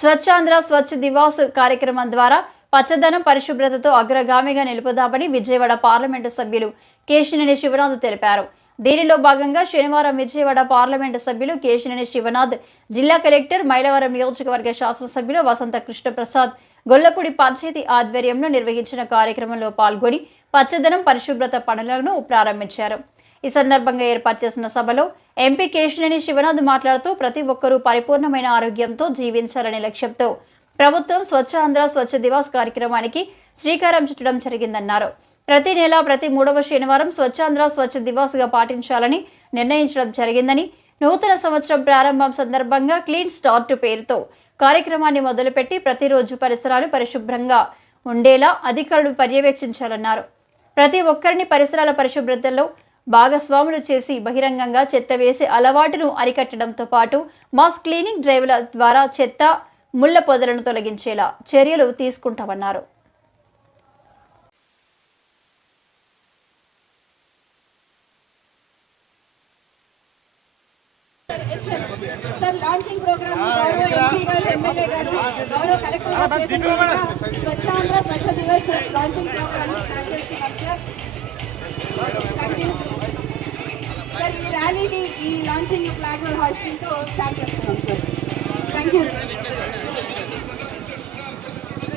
స్వచ్ఛాంధ్ర స్వచ్ఛ దివాస్ కార్యక్రమం ద్వారా పచ్చదనం పరిశుభ్రతతో అగ్రగామిగా నిలుపుదామని విజయవాడ పార్లమెంటు సభ్యులు కేశినేని శివనాథ్ తెలిపారు. దీనిలో భాగంగా శనివారం విజయవాడ పార్లమెంటు సభ్యులు కేశినేని శివనాథ్, జిల్లా కలెక్టర్, మైలవరం నియోజకవర్గ శాసనసభ్యులు వసంత కృష్ణప్రసాద్, గొల్లపూడి పంచాయతీ ఆధ్వర్యంలో నిర్వహించిన కార్యక్రమంలో పాల్గొని పచ్చదనం పరిశుభ్రత పనులను ప్రారంభించారు. ఈ సందర్భంగా ఏర్పాటు చేసిన సభలో ఎంపీ కేశినేని శివనాథ్ మాట్లాడుతూ ప్రతి ఒక్కరూ పరిపూర్ణమైన ఆరోగ్యంతో జీవించాలనే లక్ష్యంతో ప్రభుత్వం స్వచ్ఛ ఆంధ్ర స్వచ్ఛ దివాస్ కార్యక్రమానికి శ్రీకారం చుట్టడం జరిగిందన్నారు. ప్రతి నెల ప్రతి 3వ శనివారం స్వచ్ఛాంధ్ర స్వచ్ఛ దివాస్గా పాటించాలని నిర్ణయించడం జరిగిందని, నూతన సంవత్సరం ప్రారంభం సందర్భంగా క్లీన్ స్టార్ట్ పేరుతో కార్యక్రమాన్ని మొదలుపెట్టి ప్రతిరోజు పరిసరాలు పరిశుభ్రంగా ఉండేలా అధికారులు పర్యవేక్షించాలన్నారు. ప్రతి ఒక్కరిని పరిసరాల పరిశుభ్రతలో భాగస్వాములు చేసి బహిరంగంగా చెత్త వేసే అలవాటును అరికట్టడంతో పాటు మాస్ క్లీనింగ్ డ్రైవ్ల ద్వారా చెత్త, ముళ్ల పొదలను తొలగించేలా చర్యలు తీసుకుంటామన్నారు. లాంచింగ్ ప్రోగ్రామ్ గౌరవ ఎంపీ గారు, ఎమ్మెల్యే గారు, గౌరవ కలెక్టర్ గారు స్వచ్ఛ ఆంధ్ర స్వచ్ఛ దివస్ లాంచింగ్ ప్రోగ్రామ్ స్టార్ట్ చేస్తున్నాం సార్. Thank you sir. ఈ ర్యాలీని ఈ లాంచింగ్ ఫ్లాగ్ హాస్టింగ్ తో స్టార్ట్ చేస్తున్నాం sir. Thank you.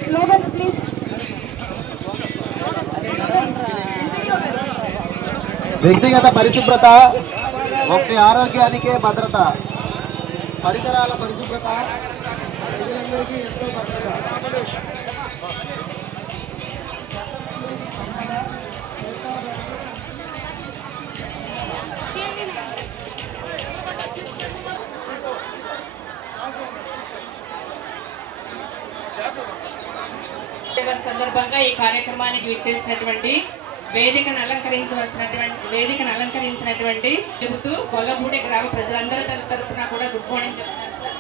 Slogan please. వ్యక్తిగత పరిశుభ్రత ఒకటి ఆరోగ్యానికే భద్రత. పరిసరాల పరిశుభ్రత ప్రజలందరికీ ఎంతో భద్రత. సందర్భంగా ఈ కార్యక్రమానికి విచ్చేసినటువంటి వేదికను అలంకరించినటువంటి చెబుతూ గొల్లపూడి గ్రామ ప్రజలందరి తరఫున కూడా గుడ్ మార్నింగ్ చెప్తున్నారు సార్.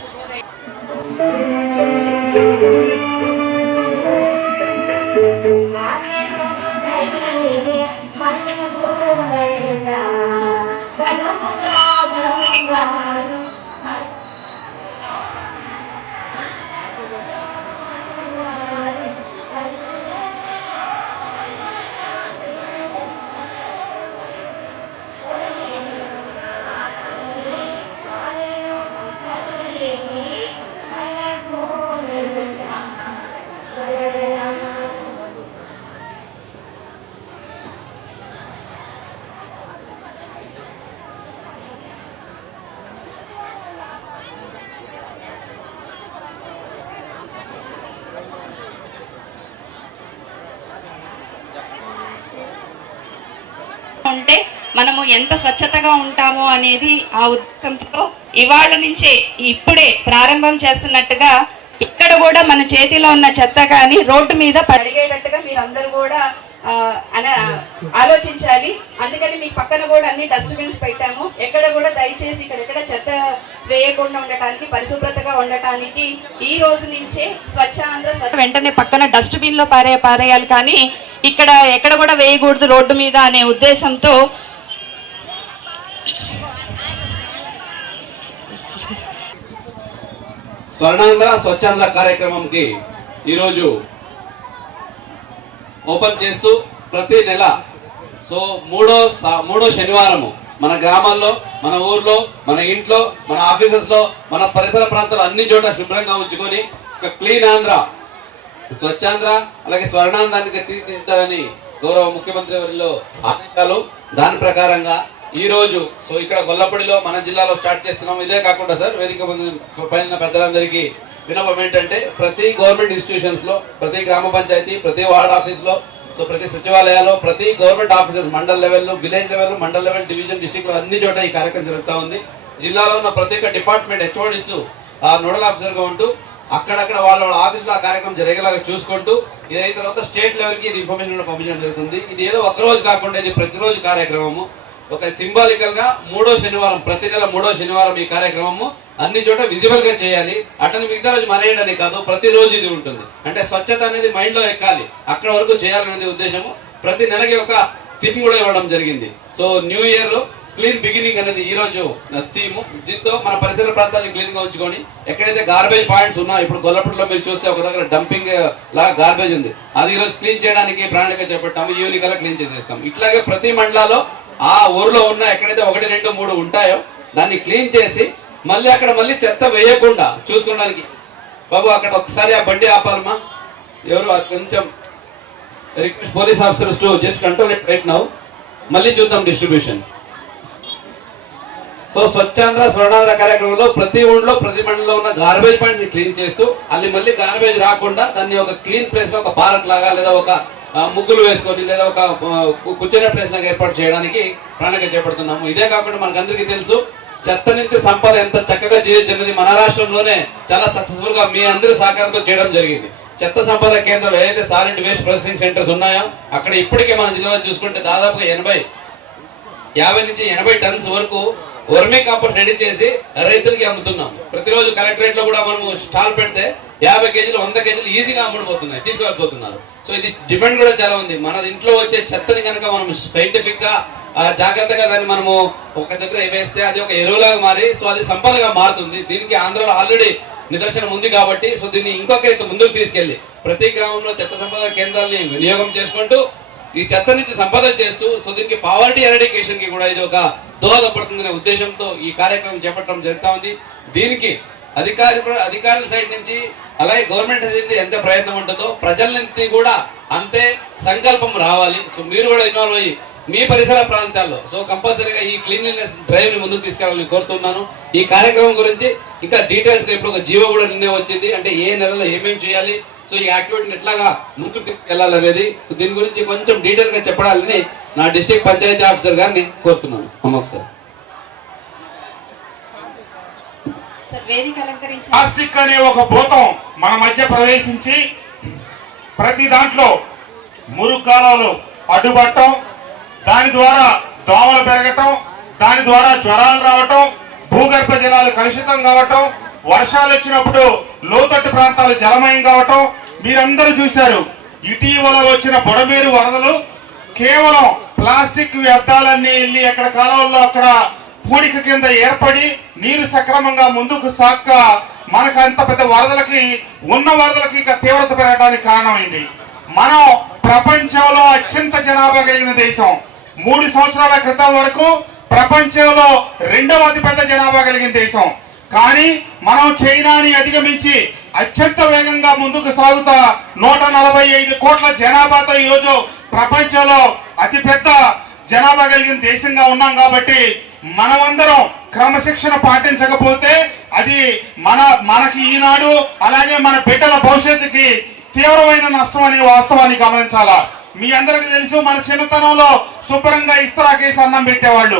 ఉంటే మనము ఎంత స్వచ్ఛతగా ఉంటామో అనేది ఆ ఉద్దేశంతో ఇవాళ నుంచే ఇప్పుడే ప్రారంభం చేస్తున్నట్టుగా ఇక్కడ కూడా మన చేతిలో ఉన్న చెత్త కానీ రోడ్డు మీద పడిగేటట్టుగా మీరందరూ కూడా ఆలోచించాలి. అందుకని మీ పక్కన కూడా అన్ని డస్ట్బిన్స్ పెట్టాము. ఎక్కడ కూడా దయచేసి ఇక్కడెక్కడ చెత్త వేయకుండా ఉండటానికి, పరిశుభ్రతగా ఉండటానికి ఈ రోజు నుంచే స్వచ్ఛ ఆంధ్ర వెంటనే పక్కన డస్ట్బిన్ లో పారేయాలి, కానీ ఇక్కడ ఎక్కడ కూడా వేయకూడదు రోడ్డు మీద అనే ఉద్దేశంతో స్వర్ణాంధ్ర స్వచ్ఛాంధ్ర కార్యక్రమంకి ఈరోజు ఓపెన్ చేస్తూ ప్రతి నెల మూడో శనివారము మన గ్రామాల్లో, మన ఊర్లో, మన ఇంట్లో, మన ఆఫీసెస్ లో, మన పరిసర ప్రాంతాలు అన్ని చోట శుభ్రంగా ఉంచుకొని ఒక క్లీన్ ఆంధ్ర, స్వచ్ఛాంధ్ర అలాగే స్వర్ణాంధ్రానికి తీర్చిదిద్దాలని గౌరవ ముఖ్యమంత్రి వారిలో ఆదేశాలు. దాని ప్రకారంగా ఈ రోజు ఇక్కడ గొల్లపూడిలో మన జిల్లాలో స్టార్ట్ చేస్తున్నాం. ఇదే కాకుండా సార్ వేదిక పైన పెద్దలందరికీ విన్నపం ఏంటంటే ప్రతి గవర్నమెంట్ ఇన్స్టిట్యూషన్స్ లో, ప్రతి గ్రామ పంచాయతీ, ప్రతి వార్డ్ ఆఫీస్ లో, ప్రతి సచివాలయాల్లో, ప్రతి government offices mandal level, village level, mandal level, division, district లో అన్ని చోట ఈ కార్యక్రమం జరుగుతూ ఉంది. జిల్లాలో ఉన్న ప్రతి ఒక్క డిపార్ట్మెంట్ హెచ్ఓడిస్ నోడల్ ఆఫీసర్ గా ఉంటూ అక్కడక్కడ వాళ్ళ ఆఫీసులో ఆ కార్యక్రమం జరిగేలాగా చూసుకుంటూ ఇదైన తర్వాత స్టేట్ లెవెల్ కి ఇది ఇన్ఫర్మేషన్ పంపించడం జరుగుతుంది. ఇది ఏదో ఒక్కరోజు కాకుండా ఇది ప్రతిరోజు కార్యక్రమము. ఒక సింబాలికల్ గా ప్రతి నెల 3వ శనివారం ఈ కార్యక్రమము అన్ని చోట విజిబుల్ గా చేయాలి. అటని మిగతా రోజు మనేయండి కాదు, ప్రతిరోజు ఇది ఉంటుంది. అంటే స్వచ్ఛత అనేది మైండ్ లో ఎక్కాలి, అక్కడ వరకు చేయాలనేది ఉద్దేశము. ప్రతి నెలకి ఒక థీమ్ కూడా ఇవ్వడం జరిగింది. So new year clean beginning అనేది ఈ రోజు థీమ్. దీంతో మన పరిసర ప్రాంతాలను క్లీన్ గా ఉంచుకొని ఎక్కడైతే గార్బేజ్ పాయింట్స్ ఉన్నాయో, ఇప్పుడు గొల్లపూడిలో మీరు చూస్తే ఒక దగ్గర డంపింగ్ లాగా గార్బేజ్ ఉంది, అది ఈ రోజు క్లీన్ చేయడానికి ప్రణాళిక చేపట్టాము. ఈవినింగ్ అలా క్లీన్ చేసేస్తాం. ఇట్లాగే ప్రతి మండలాల్లో ఆ ఊర్లో ఉన్న ఎక్కడైతే 1, 2, 3 ఉంటాయో దాన్ని క్లీన్ చేసి మళ్ళీ అక్కడ మళ్ళీ చెత్త వేయకుండా చూసుకోవడానికి. బాబు అక్కడ ఒకసారి ఆ బండి ఆపాలమ్మా. ఎవరు కొంచెం request police officers to just control it right now. మళ్ళీ చూద్దాం డిస్ట్రిబ్యూషన్. సో స్వచ్ఛాంధ్ర స్వర్ణాంధ్ర కార్యక్రమంలో ప్రతి ఊళ్ళో ప్రతి మండలంలో ఉన్న గార్బేజ్ పాయింట్ ని క్లీన్ చేస్తూ అది మళ్ళీ గార్బేజ్ రాకుండా దాన్ని ఒక క్లీన్ ప్లేస్ లో ఒక పార్క్ లాగా లేదా ఒక ముగ్గులు వేసుకొని లేదా ఒక కూర్చునే ప్లేస్ లాగా ఏర్పాటు చేయడానికి ప్రణాళిక చేపడుతున్నాము. ఇదే కాకుండా మనకందరికీ తెలుసు చెత్త నుంచి సంపద ఎంత చక్కగా చేయొచ్చన్నది మన రాష్ట్రంలోనే చాలా సక్సెస్ఫుల్ గా మీ అందరి సహకారంతో చేయడం జరిగింది. చెత్త సంపద కేంద్రాలు ఏదైతే సాలిడ్ వేస్ట్ ప్రాసెసింగ్ సెంటర్స్ ఉన్నాయో అక్కడ ఇప్పటికే మన జిల్లాలో చూసుకుంటే దాదాపుగా 50 నుంచి 80 టన్స్ వరకు వర్మీ కాంపోస్ట్ రెడీ చేసి రైతులకి అమ్ముతున్నాం. ప్రతిరోజు కలెక్టరేట్ లో కూడా మనము స్టాల్ పెడితే 50 కేజీలు 100 కేజీలు ఈజీగా అమ్ముడుపోతున్నాయి, తీసుకెళ్ళిపోతున్నారు. సో ఇది డిమాండ్ కూడా చాలా ఉంది. మన ఇంట్లో వచ్చే చెత్తని కనుక మనం సైంటిఫిక్ గా జాగ్రత్తగా దాన్ని మనము ఒక దగ్గర వేస్తే అది ఒక ఎరువులాగా మారి సో అది సంపదగా మారుతుంది. దీనికి ఆంధ్రలో ఆల్రెడీ నిదర్శనం ఉంది కాబట్టి సో దీన్ని ఇంకొక ఎత్తు ముందుకు తీసుకెళ్లి ప్రతి గ్రామంలో చెత్త సంపద కేంద్రాలని వినియోగం చేసుకుంటూ ఈ చెత్త నుంచి సంపద చేస్తూ సో దీనికి పావర్టీ ఎరాడికేషన్ కి కూడా ఇది ఒక దోహదపడుతుందనే ఉద్దేశంతో ఈ కార్యక్రమం చేపట్టడం జరుగుతా ఉంది. దీనికి అధికారుల సైడ్ నుంచి అలాగే గవర్నమెంట్ సైడ్ ఎంత ప్రయత్నం ఉంటుందో ప్రజల నుంచి కూడా అంతే సంకల్పం రావాలి. సో మీరు కూడా ఇన్వాల్వ్ అయ్యి మీ పరిసర ప్రాంతాల్లో సో కంపల్సరీగా ఈ క్లీన్లీనెస్ డ్రైవ్ ని ముందుకు తీసుకెళ్ళాలని కోరుతున్నాను. ఈ కార్యక్రమం గురించి ఇంకా డీటెయిల్స్ గా ఇప్పుడు ఒక జీవో కూడా నిన్నే వచ్చింది, అంటే ఏ నెలలో ఏమేమి చేయాలి, సో ఈ యాక్టివిటీని ఎట్లాగా ముందుకు తీసుకెళ్లాలి అనేది. సో దీని గురించి కొంచెం డీటెయిల్ గా చెప్పడాలని నా డిస్ట్రిక్ట్ పంచాయతీ ఆఫీసర్ గారిని కోరుతున్నాను. ఒకసారి ప్లాస్టిక్ అనే ఒక భూతం మన మధ్య ప్రవేశించి ప్రతి దాంట్లో మురుగాలలో అడ్డుపట్టడం, దాని ద్వారా దోమలు పెరగటం, దాని ద్వారా జ్వరాలు రావటం, భూగర్భ జలాలు కలుషితం కావటం, వర్షాలు వచ్చినప్పుడు లోతట్టు ప్రాంతాలు జలమయం కావటం మీరందరూ చూశారు. ఇటీవల వచ్చిన బుడమేరు వరదలు కేవలం ప్లాస్టిక్ వ్యర్థాలన్నీ వెళ్ళి ఎక్కడ కాలంలో అక్కడ పూడిక కింద ఏర్పడి నీరు సక్రమంగా ముందుకు సాక్క మనకు అంత పెద్ద వరదలకి ఉన్న వరదలకి ఇంకా తీవ్రత పెరగడానికి కారణమైంది. మనం ప్రపంచంలో అత్యంత జనాభా కలిగిన దేశం. 3 సంవత్సరాల క్రితం వరకు ప్రపంచంలో 2వ అతిపెద్ద జనాభా కలిగిన దేశం. కానీ మనం చైనాని అధిగమించి అత్యంత వేగంగా ముందుకు సాగుతా 145 కోట్ల జనాభాతో ఈరోజు ప్రపంచంలో అతిపెద్ద జనాభా కలిగిన దేశంగా ఉన్నాం. కాబట్టి మనమందరం క్రమశిక్షణ పాటించకపోతే అది మనకి ఈనాడు అలాగే మన బిడ్డల భవిష్యత్తుకి తీవ్రమైన నష్టం అనే వాస్తవాన్ని గమనించాలా. మీ అందరికి తెలుసు మన చిన్నతనంలో శుభ్రంగా ఇస్తరాకేసి అన్నం పెట్టేవాళ్ళు.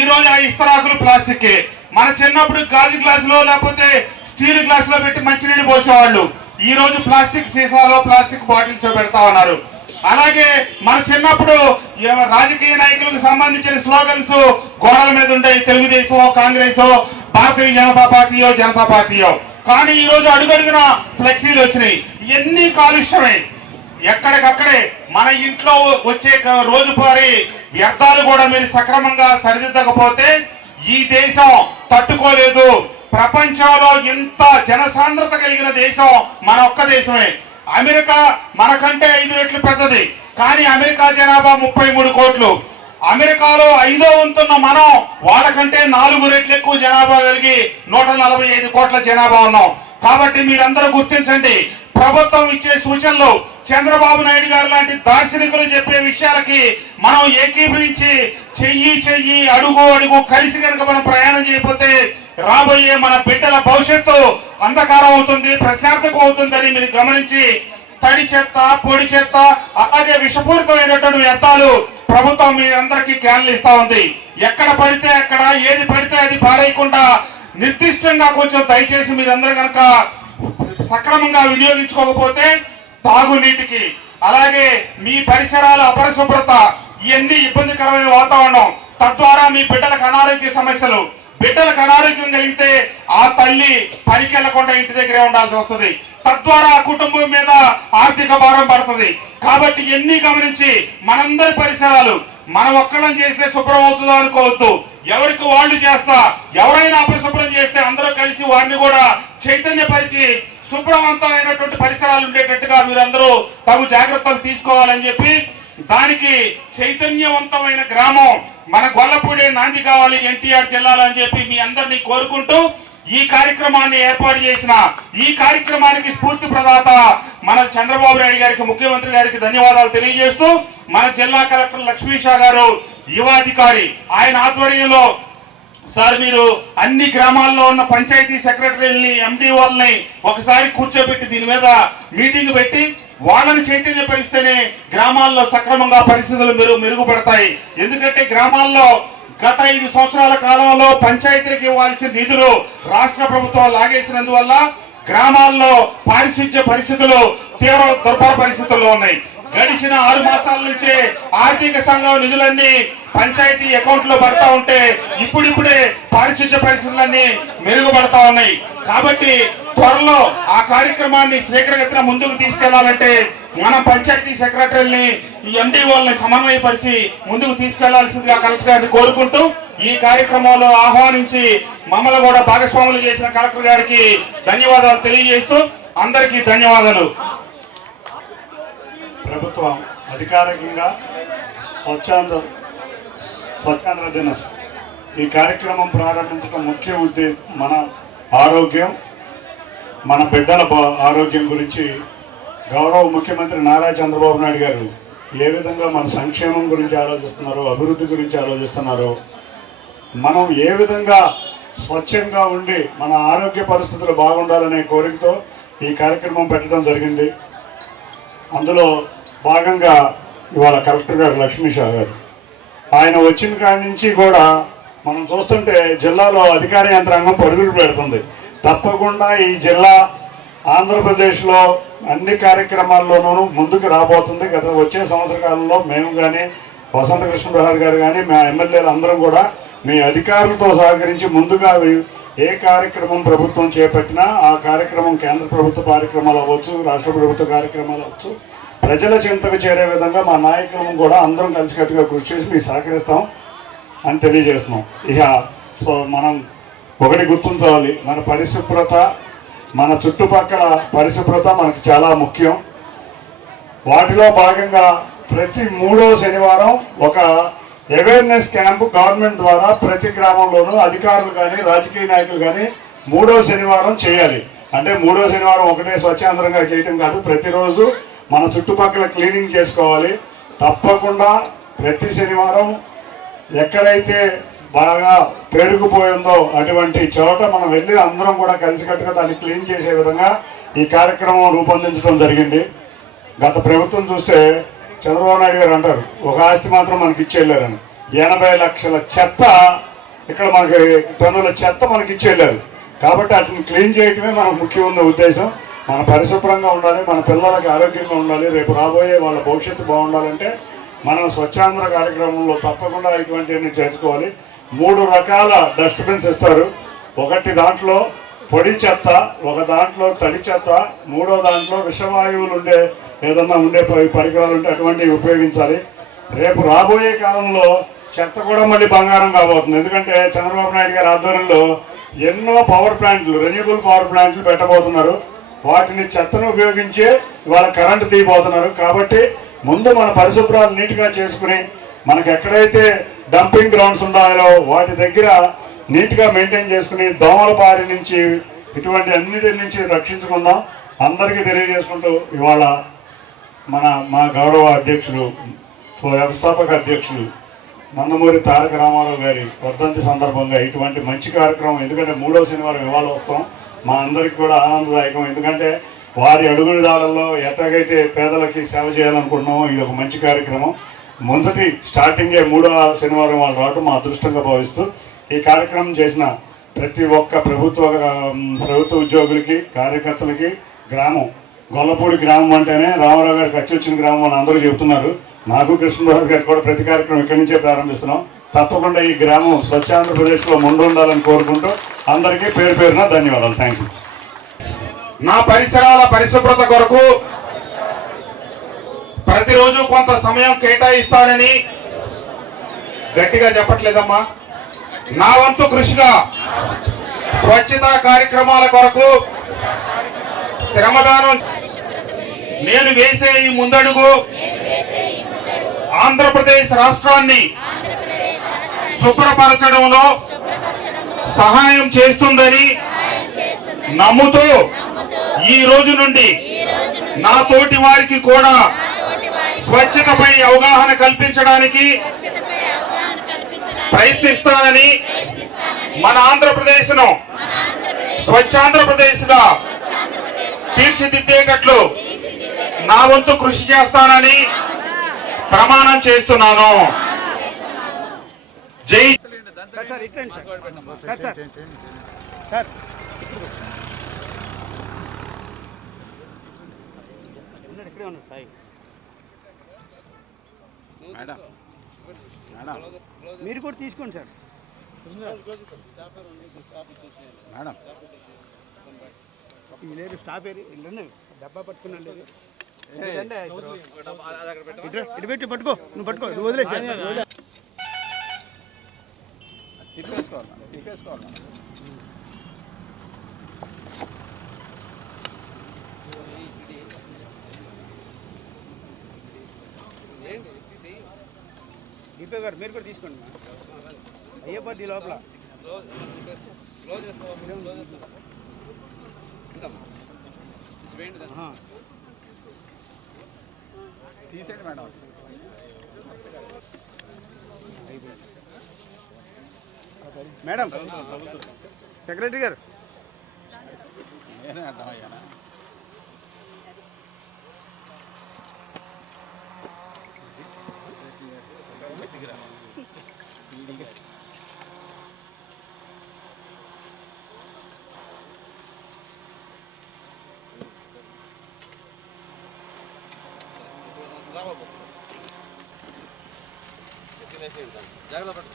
ఈ రోజు ఆ ఇస్తరాకులు ప్లాస్టిక్. మన చిన్నప్పుడు గాజు గ్లాసులో లేకపోతే స్టీల్ గ్లాసులో పెట్టి మంచినీళ్ళు పోసేవాళ్ళు. ఈ రోజు ప్లాస్టిక్ సీసాలో ప్లాస్టిక్ బాటిల్స్ పెడతా ఉన్నారు. అలాగే మన చిన్నప్పుడు రాజకీయ నాయకులకు సంబంధించిన స్లోగన్స్ గోడల మీద ఉంటాయి, తెలుగుదేశం, కాంగ్రెస్, భారతీయ జనతా పార్టీయో. కానీ ఈ రోజు అడుగడుగున ఫ్లెక్సీలు వచ్చినాయి. ఇవన్నీ కాలుష్యమే. ఎక్కడికక్కడే మన ఇంట్లో వచ్చే రోజువారీ వ్యర్థాలు కూడా మీరు సక్రమంగా సరిదిద్దకపోతే ఈ దేశం తట్టుకోలేదు. ప్రపంచంలో ఇంత జనసాంద్రత కలిగిన దేశం మన ఒక్క దేశమే. అమెరికా మనకంటే 5 రెట్లు పెద్దది, కానీ అమెరికా జనాభా 33 కోట్లు. అమెరికాలో 5వ వంతున్న మనం వాళ్ళకంటే 4 రెట్లు ఎక్కువ జనాభా కలిగి 145 కోట్ల జనాభా ఉన్నాం. కాబట్టి మీరందరూ గుర్తించండి, ప్రభుత్వం ఇచ్చే సూచనలు, చంద్రబాబు నాయుడు గారు లాంటి దార్శనికులు చెప్పే విషయాలకి మనం ఏకీభవించి చెయ్యి అడుగు కలిసి కనుక మనం ప్రయాణం చేయకపోతే రాబోయే మన బిడ్డల భవిష్యత్తు అంధకారం అవుతుంది, ప్రశాంతకం అవుతుందని మీరు గమనించి తడి చెత్త, పొడి చెత్త, అలాగే విషపూరితమైనటువంటి వ్యర్థాలు ప్రభుత్వం మీ అందరికీ క్యాన్లు ఇస్తా ఉంది. ఎక్కడ పడితే అక్కడ ఏది పడితే అది పారేయకుండా నిర్దిష్టంగా కొంచెం దయచేసి మీరందరూ కనుక సక్రమంగా వినియోగించుకోకపోతే తాగునీటికి అలాగే మీ పరిసరాల అపరిశుభ్రత ఇవన్నీ ఇబ్బందికరమైన వాతావరణం, తద్వారా మీ బిడ్డలకు అనారోగ్య సమస్యలు. బిడ్డలకు అనారోగ్యం కలిగితే ఆ తల్లి పనికి వెళ్లకుండా ఇంటి దగ్గరే ఉండాల్సి వస్తుంది. తద్వారా ఆ కుటుంబం మీద ఆర్థిక భారం పడుతుంది. కాబట్టి ఇవన్నీ గమనించి మనందరి పరిసరాలు మనం ఒక్కడం చేస్తే శుభ్రం అవుతుందో అనుకోవద్దు. ఎవరికి వాళ్ళు చేస్తా, ఎవరైనా అపరిశుభ్రం చేస్తే అందరూ కలిసి వారిని కూడా చైతన్యపరిచి శుభ్రవంతమైనటువంటి పరిసరాలు ఉండేటట్టుగా మీరందరూ తగు జాగ్రత్తలు తీసుకోవాలని చెప్పి, దానికి చైతన్యవంతమైన గ్రామం మన గొల్లపూడి నాంది కావాలి ఎన్టీఆర్ జిల్లాలో అని చెప్పి మీ అందరినీ కోరుకుంటూ ఈ కార్యక్రమాన్ని ఏర్పాటు చేసిన ఈ కార్యక్రమానికి స్ఫూర్తి ప్రదాత మన చంద్రబాబు నాయుడు గారికి, ముఖ్యమంత్రి గారికి ధన్యవాదాలు తెలియజేస్తూ, మన జిల్లా కలెక్టర్ లక్ష్మీషా గారు యువాధికారి, ఆయన ఆధ్వర్యంలో సార్ మీరు అన్ని గ్రామాల్లో ఉన్న పంచాయతీ సెక్రటరీలని, ఎండిఓల్ని ఒకసారి కూర్చోబెట్టి దీని మీద మీటింగ్ పెట్టి వాళ్ళని చైతన్యపరిస్తేనే గ్రామాల్లో సక్రమంగా పరిస్థితులు మెరుగుపడతాయి. ఎందుకంటే గ్రామాల్లో గత 5 సంవత్సరాల కాలంలో పంచాయతీలకు ఇవ్వాల్సిన నిధులు రాష్ట్ర ప్రభుత్వం లాగేసినందువల్ల గ్రామాల్లో పారిశుధ్య పరిస్థితులు తీవ్ర దుర్భర పరిస్థితుల్లో ఉన్నాయి. గడిచిన 6 మాసాల నుంచే ఆర్థిక సంఘం నిధులన్నీ పంచాయతీ అకౌంట్ లో పడతా ఉంటే ఇప్పుడిప్పుడే పారిశుధ్య పరిస్థితులన్నీ మెరుగుపడతా ఉన్నాయి. కాబట్టి త్వరలో ఆ కార్యక్రమాన్ని శీఘ్రగతిన ముందుకు తీసుకెళ్లాలంటే మనం పంచాయతీ సెక్రటరీని, ఈ ఎండిఓల్ని సమన్వయపరిచి ముందుకు తీసుకెళ్లాల్సిందిగా కలెక్టర్ గారిని కోరుకుంటూ, ఈ కార్యక్రమంలో ఆహ్వానించి మమ్మల్ని కూడా భాగస్వాములు చేసిన కలెక్టర్ గారికి ధన్యవాదాలు తెలియజేస్తూ అందరికీ ధన్యవాదాలు. ప్రభుత్వం అధికారికంగా స్వచ్ఛాంధ్ర దినస్ ఈ కార్యక్రమం ప్రారంభించడం ముఖ్య ఉద్దేశం మన ఆరోగ్యం, మన బిడ్డల ఆరోగ్యం గురించి గౌరవ ముఖ్యమంత్రి నారా చంద్రబాబు నాయుడు గారు ఏ విధంగా మన సంక్షేమం గురించి ఆలోచిస్తున్నారో, అభివృద్ధి గురించి ఆలోచిస్తున్నారో, మనం ఏ విధంగా స్వచ్ఛంగా ఉండి మన ఆరోగ్య పరిస్థితులు బాగుండాలనే కోరికతో ఈ కార్యక్రమం పెట్టడం జరిగింది. అందులో భాగంగా ఇవాళ కలెక్టర్ గారు లక్ష్మీషా గారు ఆయన వచ్చిన కాడి నుంచి కూడా మనం చూస్తుంటే జిల్లాలో అధికార యంత్రాంగం పరుగులు పెడుతుంది. తప్పకుండా ఈ జిల్లా ఆంధ్రప్రదేశ్లో అన్ని కార్యక్రమాల్లోనూ ముందుకు రాబోతుంది. వచ్చే సంవత్సర కాలంలో మేము కానీ, వసంత కృష్ణ ప్రసాద్ గారు కానీ, మా ఎమ్మెల్యేలు అందరం కూడా మీ అధికారులతో సహకరించి ముందుగా ఏ కార్యక్రమం ప్రభుత్వం చేపట్టినా ఆ కార్యక్రమం కేంద్ర ప్రభుత్వ కార్యక్రమాలు అవ్వచ్చు, రాష్ట్ర ప్రభుత్వ కార్యక్రమాలు అవ్వచ్చు, ప్రజల చింతకు చేరే విధంగా మా నాయకులను కూడా అందరం కలిసికట్టుగా కృషి చేసి మీకు సహకరిస్తాం అని తెలియజేస్తున్నాం. సో మనం ఒకటి గుర్తుంచాలి, మన పరిశుభ్రత, మన చుట్టుపక్కల పరిశుభ్రత మనకు చాలా ముఖ్యం. వాటిలో భాగంగా ప్రతి 3వ శనివారం ఒక అవేర్నెస్ క్యాంపు గవర్నమెంట్ ద్వారా ప్రతి గ్రామంలోనూ అధికారులు కానీ, రాజకీయ నాయకులు కానీ 3వ శనివారం చేయాలి. అంటే 3వ శనివారం ఒకటే స్వచ్ఛాంధ్రంగా చేయటం కాదు, ప్రతిరోజు మన చుట్టుపక్కల క్లీనింగ్ చేసుకోవాలి. తప్పకుండా ప్రతి శనివారం ఎక్కడైతే బాగా పేరుకుపోయిందో అటువంటి చోట మనం వెళ్ళి అందరం కూడా కలిసికట్టుగా దాన్ని క్లీన్ చేసే విధంగా ఈ కార్యక్రమం రూపొందించడం జరిగింది. గత ప్రభుత్వం చూస్తే చంద్రబాబు నాయుడు గారు అంటారు ఒక ఆస్తి మాత్రం మనకి ఇచ్చేళ్ళారని. 80 లక్షల చెత్త ఇక్కడ మనకి టన్నుల చెత్త మనకి ఇచ్చేళ్ళారు. కాబట్టి వాటిని క్లీన్ చేయటమే మనకు ముఖ్యమైన ఉద్దేశం. మన పరిశుభ్రంగా ఉండాలి, మన పిల్లలకి ఆరోగ్యంగా ఉండాలి, రేపు రాబోయే వాళ్ళ భవిష్యత్తు బాగుండాలంటే మనం స్వచ్ఛాంధ్ర కార్యక్రమంలో తప్పకుండా ఇటువంటివన్నీ చేసుకోవాలి. 3 రకాల డస్ట్బిన్స్ ఇస్తారు. ఒకటి దాంట్లో పొడి చెత్త, ఒక దాంట్లో తడి చెత్త, 3వ దాంట్లో విషవాయువులు ఉండే ఏదన్నా ఉండే పరికరాలు ఉంటే అటువంటివి ఉపయోగించాలి. రేపు రాబోయే కాలంలో చెత్త కూడా మళ్ళీ బంగారం కాబోతుంది. ఎందుకంటే చంద్రబాబు నాయుడు గారి ఆధ్వర్యంలో ఎన్నో పవర్ ప్లాంట్లు, రెన్యూబుల్ పవర్ ప్లాంట్లు పెట్టబోతున్నారు. వాటిని చెత్తను ఉపయోగించి ఇవాళ కరెంటు తీయబోతున్నారు. కాబట్టి ముందు మన పరిశుభ్రాలు నీట్గా చేసుకుని మనకు ఎక్కడైతే డంపింగ్ గ్రౌండ్స్ ఉన్నాయో వాటి దగ్గర నీట్గా మెయింటైన్ చేసుకుని దోమల బారి నుంచి ఇటువంటి అన్నిటి నుంచి రక్షించుకుందాం. అందరికీ తెలియజేసుకుంటూ ఇవాళ మా గౌరవ అధ్యక్షులు, వ్యవస్థాపక అధ్యక్షులు నందమూరి తారక రామారావు గారి వర్ధంతి సందర్భంగా ఇటువంటి మంచి కార్యక్రమం, ఎందుకంటే 3వ శనివారం ఇవాళ వస్తాం, మా అందరికి కూడా ఆనందదాయకం. ఎందుకంటే వారి అడుగుదాడల్లో ఎట్లాగైతే పేదలకి సేవ చేయాలనుకుంటున్నామో ఇది ఒక మంచి కార్యక్రమం. మొదటి స్టార్టింగే 3వ శనివారం వాళ్ళు రావడం మా అదృష్టంగా భావిస్తూ ఈ కార్యక్రమం చేసిన ప్రతి ఒక్క ప్రభుత్వ ఉద్యోగులకి, కార్యకర్తలకి, గ్రామం గొల్లపూడి గ్రామం అంటేనే రామారావు గారికి వచ్చి వచ్చిన గ్రామం అని అందరూ చెబుతున్నారు. నాకు కృష్ణప్రసాద్ గారికి కూడా ప్రతి కార్యక్రమం ఇక్కడి నుంచే ప్రారంభిస్తున్నాం. తప్పకుండా ఈ గ్రామం స్వచ్ఛాంధ్రప్రదేశ్లో ముందు ఉండాలని కోరుకుంటూ అందరికీ పేరు పేరున ధన్యవాదాలు. Thank you. నా పరిసరాల పరిశుభ్రత కొరకు ప్రతిరోజు కొంత సమయం కేటాయిస్తానని గట్టిగా చెప్పట్లేదమ్మా. నా వంతు కృషిగా స్వచ్ఛతా కార్యక్రమాల కొరకు శ్రమదానం నేను వేసే ఈ ముందడుగు ఆంధ్రప్రదేశ్ రాష్ట్రాన్ని శుభ్రపరచడంలో సహాయం చేస్తుందని నమ్ముతూ ఈ రోజు నుండి నా తోటి వారికి కూడా స్వచ్ఛతపై అవగాహన కల్పించడానికి ప్రయత్నిస్తానని మన ఆంధ్రప్రదేశ్ ను స్వచ్ఛాంధ్రప్రదేశ్ గా తీర్చిదిద్దేటట్లు నా వంతు కృషి చేస్తానని ప్రమాణం చేస్తున్నాను. జై మీరు కూడా తీసుకోండి సార్. మేడం లేదు స్టాప్ వెళ్ళండి, డబ్బా పట్టుకున్నాండి. ఇటు పెట్టి పట్టుకో, నువ్వు పట్టుకో, నువ్వు వదిలేసి తిప్పేసుకోవాలి. దీపే గారు మీరు కూడా తీసుకోండి. అయ్యే పది లోపల తీసేయండి మేడం. మేడం సెక్రటరీ గారు నేనే అర్థమయ్యానా? జాగ్రత్త పట్టు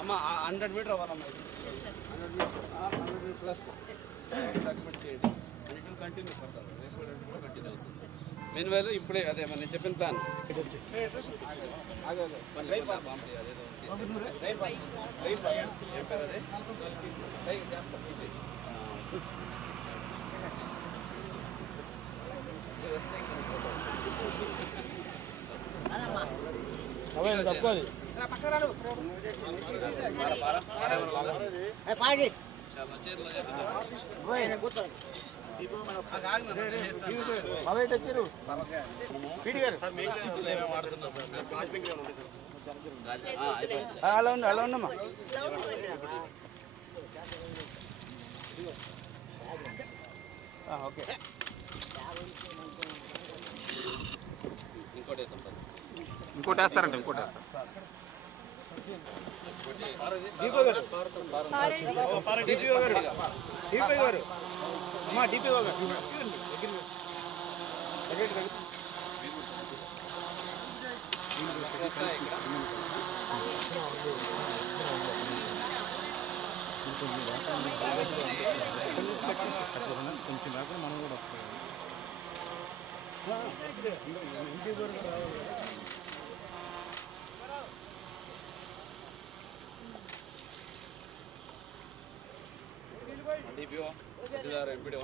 అమ్మా. 100 మీటర్ అవ్వాలమ్మా. 100 మీటర్ ప్లస్ డాక్యుమెంట్ చేయండి. And it will continue further. రేపు కంటిన్యూ అవుతుంది. మెయిన్ వేలు ఇప్పుడే అదే నేను చెప్పిన ప్లాన్ ఏం పేరు అదే అలా ఉండమ్మా. ఓకే ఇంకోటి వేస్తారంట. ఇంకోటి డిపో గారు అమ్మా, డిపో గారు కొంచెం దాకా మనం కూడా వస్తాం. DPO, MPD